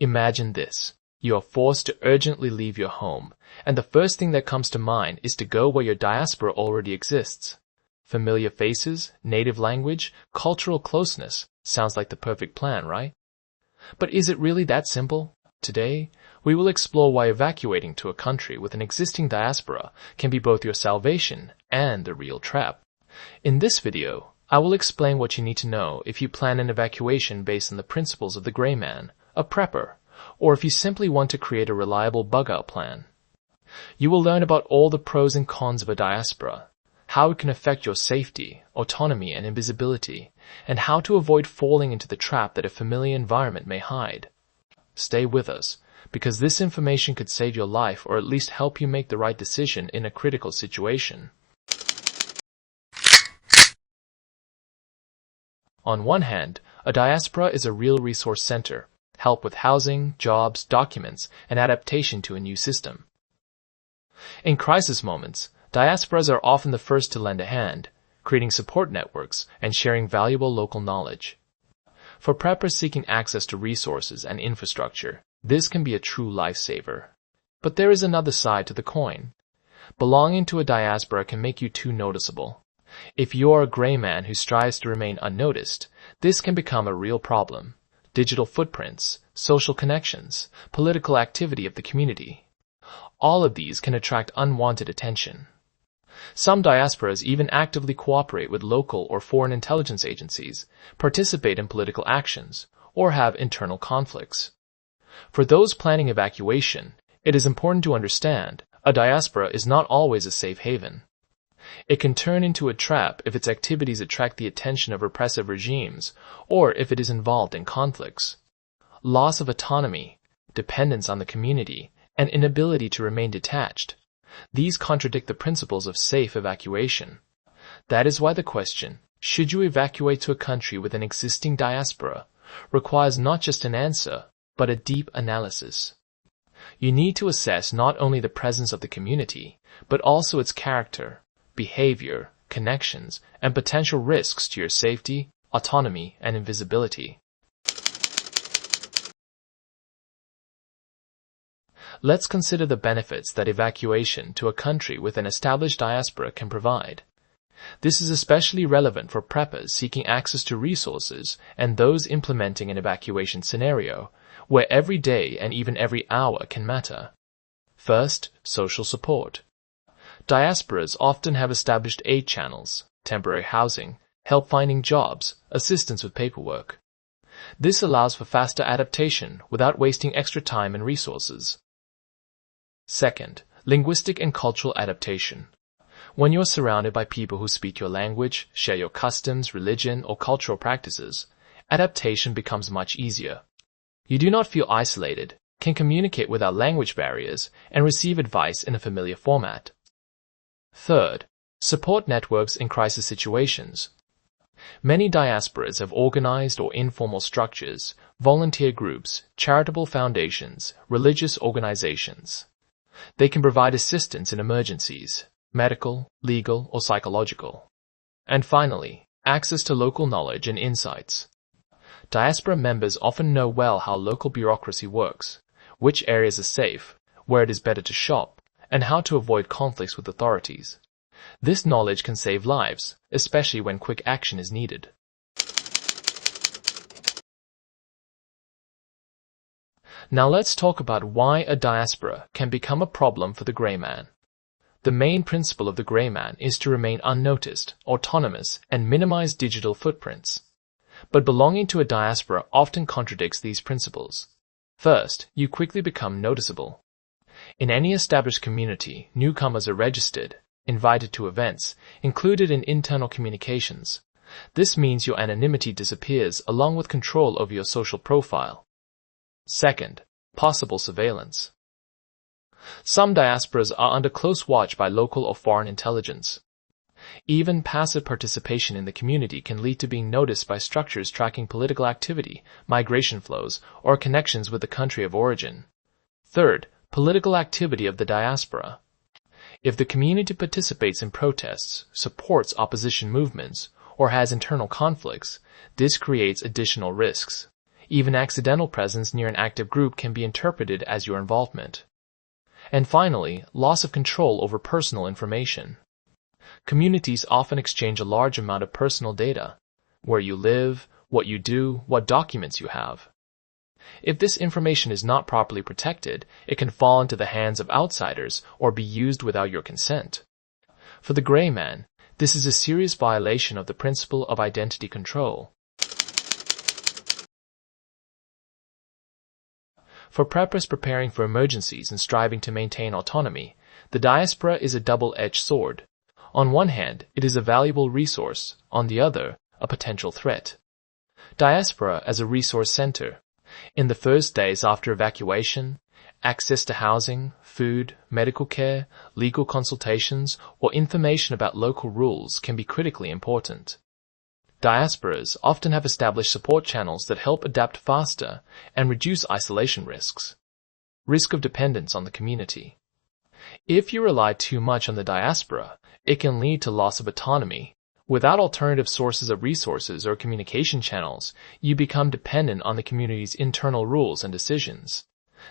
Imagine this. You are forced to urgently leave your home, and the first thing that comes to mind is to go where your diaspora already exists. Familiar faces, native language, cultural closeness sounds like the perfect plan, right? But is it really that simple? Today, we will explore why evacuating to a country with an existing diaspora can be both your salvation and a real trap. In this video, I will explain what you need to know if you plan an evacuation based on the principles of the gray man, a prepper, or if you simply want to create a reliable bug-out plan. You will learn about all the pros and cons of a diaspora, how it can affect your safety, autonomy, and invisibility, and how to avoid falling into the trap that a familiar environment may hide. Stay with us, because this information could save your life or at least help you make the right decision in a critical situation. On one hand, a diaspora is a real resource center, help with housing, jobs, documents, and adaptation to a new system. In crisis moments, diasporas are often the first to lend a hand, creating support networks and sharing valuable local knowledge. For preppers seeking access to resources and infrastructure, this can be a true lifesaver. But there is another side to the coin. Belonging to a diaspora can make you too noticeable. If you're a gray man who strives to remain unnoticed, this can become a real problem. Digital footprints, social connections, political activity of the community. All of these can attract unwanted attention. Some diasporas even actively cooperate with local or foreign intelligence agencies, participate in political actions, or have internal conflicts. For those planning evacuation, it is important to understand a diaspora is not always a safe haven. It can turn into a trap if its activities attract the attention of repressive regimes or if it is involved in conflicts. Loss of autonomy, dependence on the community, and inability to remain detached. These contradict the principles of safe evacuation. That is why the question, should you evacuate to a country with an existing diaspora, requires not just an answer, but a deep analysis. You need to assess not only the presence of the community, but also its character, behavior, connections, and potential risks to your safety, autonomy, and invisibility. Let's consider the benefits that evacuation to a country with an established diaspora can provide. This is especially relevant for preppers seeking access to resources and those implementing an evacuation scenario, where every day and even every hour can matter. First, social support. Diasporas often have established aid channels, temporary housing, help finding jobs, assistance with paperwork. This allows for faster adaptation without wasting extra time and resources. Second, linguistic and cultural adaptation. When you're surrounded by people who speak your language, share your customs, religion, or cultural practices, adaptation becomes much easier. You do not feel isolated, can communicate without language barriers, and receive advice in a familiar format. Third, support networks in crisis situations. Many diasporas have organized or informal structures, volunteer groups, charitable foundations, religious organizations. They can provide assistance in emergencies, medical, legal, or psychological. And finally, access to local knowledge and insights. Diaspora members often know well how local bureaucracy works, which areas are safe, where it is better to shop, and how to avoid conflicts with authorities. This knowledge can save lives, especially when quick action is needed. Now let's talk about why a diaspora can become a problem for the gray man. The main principle of the gray man is to remain unnoticed, autonomous, and minimize digital footprints. But belonging to a diaspora often contradicts these principles. First, you quickly become noticeable. In any established community, newcomers are registered, invited to events, included in internal communications. This means your anonymity disappears along with control over your social profile. Second, possible surveillance. Some diasporas are under close watch by local or foreign intelligence. Even passive participation in the community can lead to being noticed by structures tracking political activity, migration flows, or connections with the country of origin. Third, political activity of the diaspora. If the community participates in protests, supports opposition movements, or has internal conflicts, this creates additional risks. Even accidental presence near an active group can be interpreted as your involvement. And finally, loss of control over personal information. Communities often exchange a large amount of personal data: where you live, what you do, what documents you have. If this information is not properly protected, it can fall into the hands of outsiders or be used without your consent. For the gray man, this is a serious violation of the principle of identity control. For preppers preparing for emergencies and striving to maintain autonomy, the diaspora is a double-edged sword. On one hand, it is a valuable resource; on the other, a potential threat. Diaspora as a resource center. In the first days after evacuation, access to housing, food, medical care, legal consultations, or information about local rules can be critically important. Diasporas often have established support channels that help adapt faster and reduce isolation risks. Risk of dependence on the community. If you rely too much on the diaspora, it can lead to loss of autonomy. Without alternative sources of resources or communication channels, you become dependent on the community's internal rules and decisions.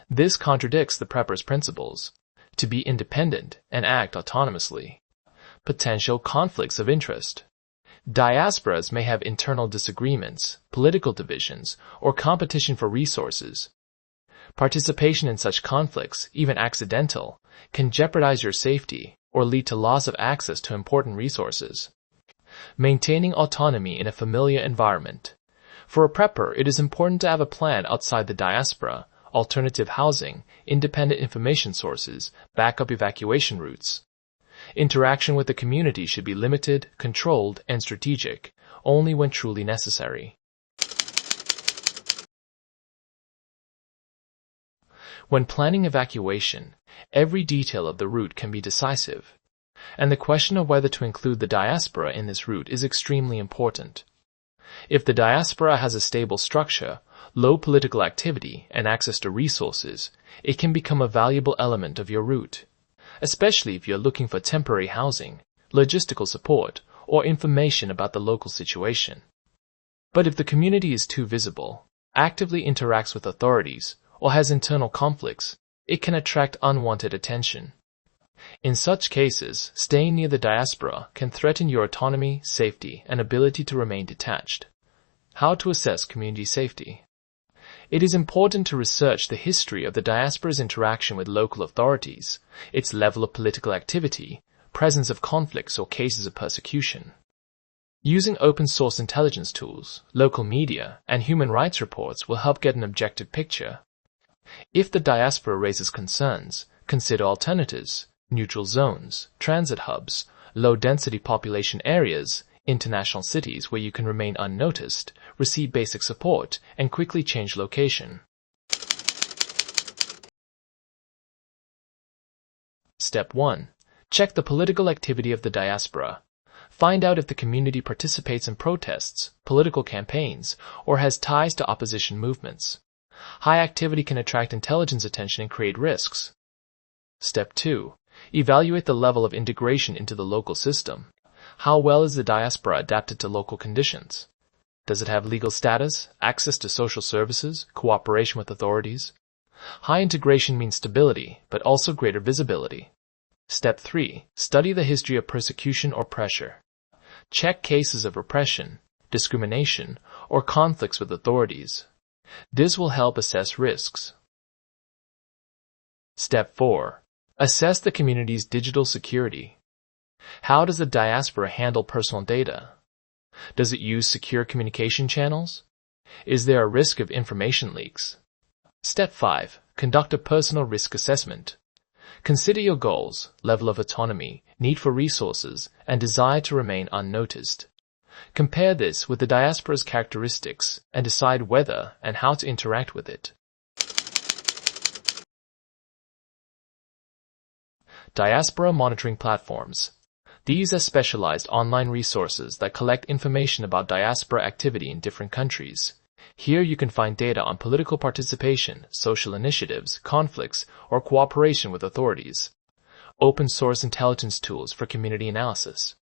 This contradicts the prepper's principles: to be independent and act autonomously. Potential conflicts of interest. Diasporas may have internal disagreements, political divisions, or competition for resources. Participation in such conflicts, even accidental, can jeopardize your safety or lead to loss of access to important resources. Maintaining autonomy in a familiar environment. For a prepper, it is important to have a plan outside the diaspora: alternative housing, independent information sources, backup evacuation routes. Interaction with the community should be limited, controlled, and strategic, only when truly necessary. When planning evacuation, every detail of the route can be decisive, and the question of whether to include the diaspora in this route is extremely important. If the diaspora has a stable structure, low political activity, and access to resources, it can become a valuable element of your route, especially if you're looking for temporary housing, logistical support, or information about the local situation. But if the community is too visible, actively interacts with authorities, or has internal conflicts, it can attract unwanted attention. In such cases, staying near the diaspora can threaten your autonomy, safety, and ability to remain detached. How to assess community safety? It is important to research the history of the diaspora's interaction with local authorities, its level of political activity, presence of conflicts or cases of persecution. Using open-source intelligence tools, local media, and human rights reports will help get an objective picture. If the diaspora raises concerns, consider alternatives: neutral zones, transit hubs, low-density population areas, international cities where you can remain unnoticed, receive basic support, and quickly change location. Step 1. Check the political activity of the diaspora. Find out if the community participates in protests, political campaigns, or has ties to opposition movements. High activity can attract intelligence attention and create risks. Step 2. Evaluate the level of integration into the local system. How well is the diaspora adapted to local conditions? Does it have legal status, access to social services, cooperation with authorities? High integration means stability, but also greater visibility. Step 3. Study the history of persecution or pressure. Check cases of repression, discrimination, or conflicts with authorities. This will help assess risks. Step 4. Assess the community's digital security. How does the diaspora handle personal data? Does it use secure communication channels? Is there a risk of information leaks? Step 5. Conduct a personal risk assessment. Consider your goals, level of autonomy, need for resources, and desire to remain unnoticed. Compare this with the diaspora's characteristics and decide whether and how to interact with it. Diaspora monitoring platforms. These are specialized online resources that collect information about diaspora activity in different countries. Here you can find data on political participation, social initiatives, conflicts, or cooperation with authorities. Open-source intelligence tools for community analysis.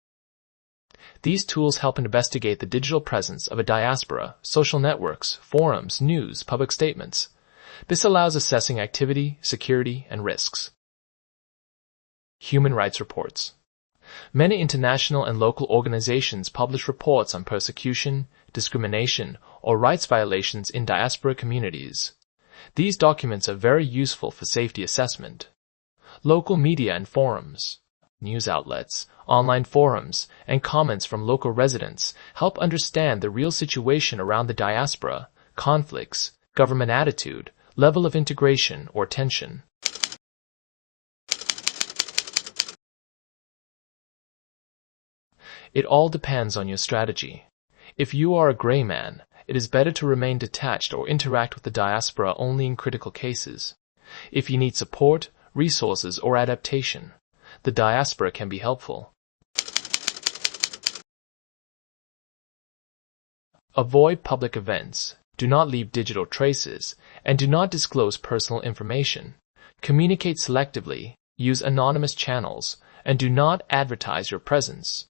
These tools help investigate the digital presence of a diaspora, social networks, forums, news, public statements. This allows assessing activity, security, and risks. Human rights reports. Many international and local organizations publish reports on persecution, discrimination, or rights violations in diaspora communities. These documents are very useful for safety assessment. Local media and forums, news outlets, online forums, and comments from local residents help understand the real situation around the diaspora, conflicts, government attitude, level of integration or tension. It all depends on your strategy. If you are a gray man, it is better to remain detached or interact with the diaspora only in critical cases. If you need support, resources, or adaptation, the diaspora can be helpful. Avoid public events. Do not leave digital traces, and do not disclose personal information. Communicate selectively, use anonymous channels, and do not advertise your presence.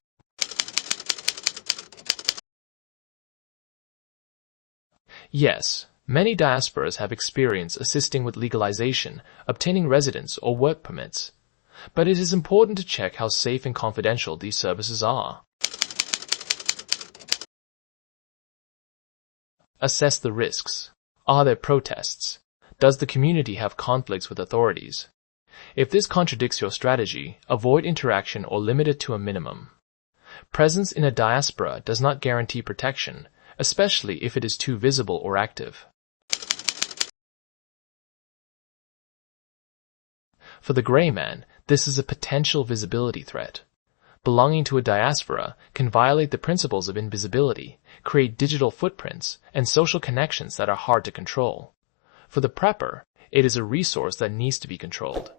Yes, many diasporas have experience assisting with legalization, obtaining residence or work permits, but it is important to check how safe and confidential these services are. Assess the risks. Are there protests? Does the community have conflicts with authorities? If this contradicts your strategy, avoid interaction or limit it to a minimum. Presence in a diaspora does not guarantee protection, especially if it is too visible or active. For the gray man, this is a potential visibility threat. Belonging to a diaspora can violate the principles of invisibility, create digital footprints, and social connections that are hard to control. For the prepper, it is a resource that needs to be controlled.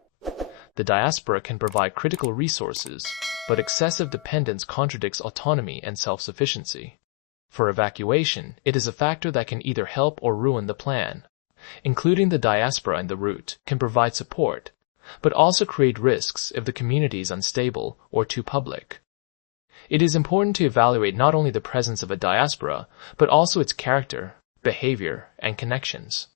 The diaspora can provide critical resources, but excessive dependence contradicts autonomy and self-sufficiency. For evacuation, it is a factor that can either help or ruin the plan. Including the diaspora in the route can provide support, but also create risks if the community is unstable or too public. It is important to evaluate not only the presence of a diaspora, but also its character, behavior, and connections.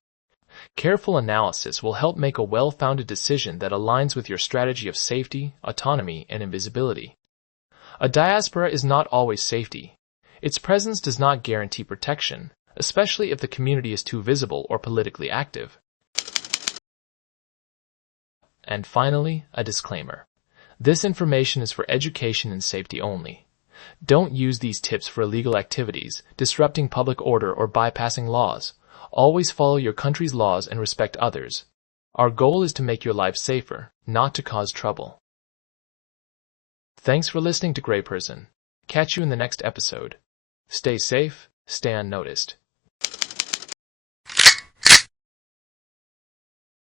Careful analysis will help make a well-founded decision that aligns with your strategy of safety, autonomy, and invisibility. A diaspora is not always safety. Its presence does not guarantee protection, especially if the community is too visible or politically active. And finally, a disclaimer. This information is for education and safety only. Don't use these tips for illegal activities, disrupting public order, or bypassing laws. Always follow your country's laws and respect others. Our goal is to make your life safer, not to cause trouble. Thanks for listening to Gray Person. Catch you in the next episode. Stay safe, stay unnoticed.